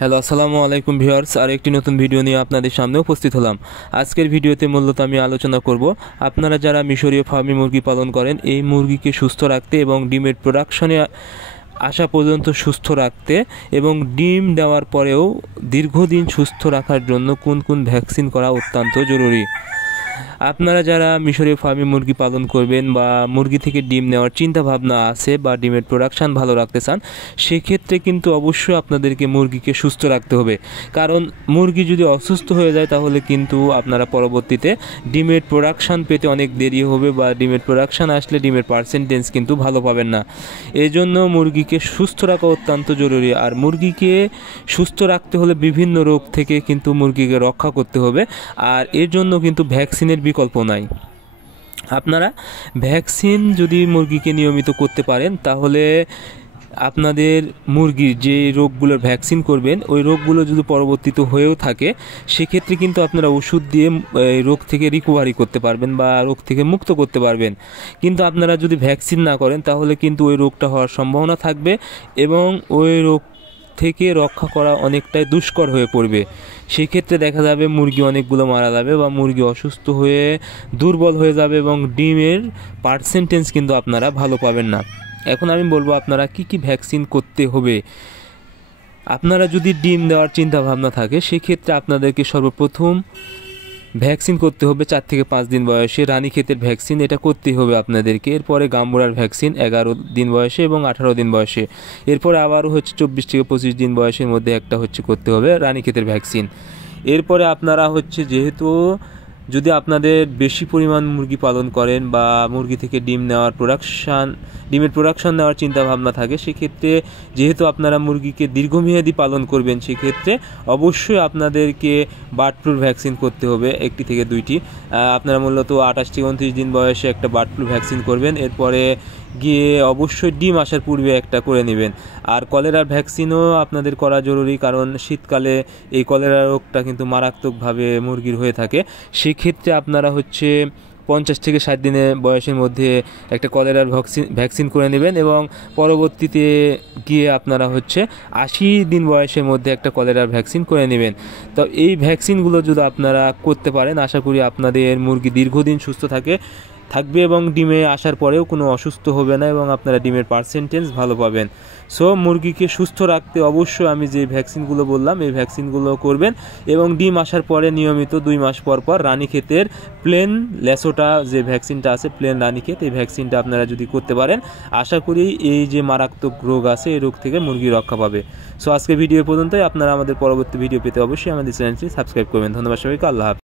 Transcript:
Hello আসসালামু আলাইকুম viewers, আর একটি নতুন ভিডিও নিয়ে আপনাদের সামনে উপস্থিত হলাম। আজকের ভিডিওতে মূলত আমি আলোচনা করব আপনারা যারা মিশরীয় ফার্মি মুরগি পালন করেন এই মুরগিকে সুস্থ রাখতে এবং ডিমের প্রোডাকশনে আসা পর্যন্ত সুস্থ রাখতে এবং ডিম দেওয়ার পরেও দীর্ঘদিন সুস্থ রাখার জন্য কোন কোন ভ্যাকসিন করা অত্যন্ত জরুরি। আপনারা যারা মিশরীয় ফার্মে মুরগি পালন করবেন বা মুরগি থেকে ডিম নেওয়ার চিন্তা ভাবনা আছে বা ডিমের প্রোডাকশান ভালো রাখতে চান, সেক্ষেত্রে কিন্তু অবশ্যই আপনাদেরকে মুরগিকে সুস্থ রাখতে হবে। কারণ মুরগি যদি অসুস্থ হয়ে যায় তাহলে কিন্তু আপনারা পরবর্তীতে ডিমের প্রোডাকশান পেতে অনেক দেরি হবে বা ডিমের প্রোডাকশান আসলে ডিমের পার্সেন্টেজ কিন্তু ভালো পাবেন না। এই জন্য মুরগিকে সুস্থ রাখা অত্যন্ত জরুরি। আর মুরগিকে সুস্থ রাখতে হলে বিভিন্ন রোগ থেকে কিন্তু মুরগিকে রক্ষা করতে হবে, আর এর জন্য কিন্তু ভ্যাকসিনের বিকল্প নাই। আপনারা ভ্যাকসিন যদি মুরগিকে নিয়মিত করতে পারেন তাহলে আপনাদের মুরগির যে রোগগুলোর ভ্যাকসিন করবেন ওই রোগগুলো যদি পরবর্তীতে হয়েও থাকে সেক্ষেত্রে কিন্তু আপনারা ওষুধ দিয়ে রোগ থেকে রিকভারি করতে পারবেন বা রোগ থেকে মুক্ত করতে পারবেন। কিন্তু আপনারা যদি ভ্যাকসিন না করেন তাহলে কিন্তু ওই রোগটা হওয়ার সম্ভাবনা থাকবে এবং ওই রোগ থেকে রক্ষা করা অনেকটাই দুষ্কর হয়ে পড়বে। সেক্ষেত্রে দেখা যাবে মুরগি অনেকগুলো মারা যাবে বা মুরগি অসুস্থ হয়ে দুর্বল হয়ে যাবে এবং ডিমের পার্সেন্টেজ কিন্তু আপনারা ভালো পাবেন না। এখন আমি বলবো আপনারা কি কি ভ্যাকসিন করতে হবে। আপনারা যদি ডিম দেওয়ার চিন্তা ভাবনা থাকে সেক্ষেত্রে আপনাদেরকে সর্বপ্রথম ভ্যাকসিন করতে হবে 4 থেকে 5 দিন বয়সে রানীক্ষেতের ভ্যাকসিন, এটা করতেই হবে আপনাদেরকে। এরপরে গাম্বুরার ভ্যাকসিন 11 দিন বয়সে এবং 18 দিন বয়সে। এরপরে আবারও 24 থেকে 25 দিন বয়সের মধ্যে একটা করতে হবে রানীক্ষেতের ভ্যাকসিন। এরপরে আপনারা যেহেতু যদি আপনাদের বেশি পরিমাণ মুরগি পালন করেন বা মুরগি থেকে ডিমের প্রোডাকশান নেওয়ার চিন্তা ভাবনা থাকে, সেক্ষেত্রে যেহেতু আপনারা মুরগিকে দীর্ঘমেয়াদী পালন করবেন সেক্ষেত্রে অবশ্যই আপনাদেরকে বার্ড ফ্লুর ভ্যাকসিন করতে হবে 1টি থেকে 2টি। আপনারা মূলত 28 থেকে 29 দিন বয়সে একটা বার্ড ফ্লু ভ্যাকসিন করবেন। এরপরে গিয়ে অবশ্যই ডিম আসার পূর্বে একটা করে নেবেন। আর কলেরার ভ্যাকসিনও আপনাদের করা জরুরি, কারণ শীতকালে এই কলেরা রোগটা কিন্তু মারাত্মকভাবে মুরগির হয়ে থাকে। সেক্ষেত্রে আপনারা 50 থেকে 60 দিনের বয়সের মধ্যে একটা কলেরার ভ্যাকসিন করে নেবেন এবং পরবর্তীতে গিয়ে আপনারা 80 দিন বয়সের মধ্যে একটা কলেরার ভ্যাকসিন করে নেবেন। তো এই ভ্যাকসিনগুলো যদি আপনারা করতে পারেন আশা করি আপনাদের মুরগি দীর্ঘদিন সুস্থ থাকবে এবং ডিমে আসার পরেও কোনো অসুস্থ হবে না এবং আপনারা ডিমের পার্সেন্টেজ ভালো পাবেন। সো মুরগিকে সুস্থ রাখতে অবশ্যই আমি যে ভ্যাকসিনগুলো বললাম এই ভ্যাকসিনগুলো করবেন এবং ডিম আসার পরে নিয়মিত 2 মাস পর পর রানীক্ষেতের প্লেন লেসোটা যে ভ্যাকসিনটা আছে, প্লেন রানীক্ষেত, এই ভ্যাকসিনটা আপনারা যদি করতে পারেন আশা করি এই যে মারাত্মক রোগ আছে এই রোগ থেকে মুরগি রক্ষা পাবে। সো আজকে ভিডিও পর্যন্তই। আপনারা আমাদের পরবর্তী ভিডিও পেতে অবশ্যই আমাদের চ্যানেলটি সাবস্ক্রাইব করবেন। ধন্যবাদ সবাইকে। আল্লাহ হাফেজ।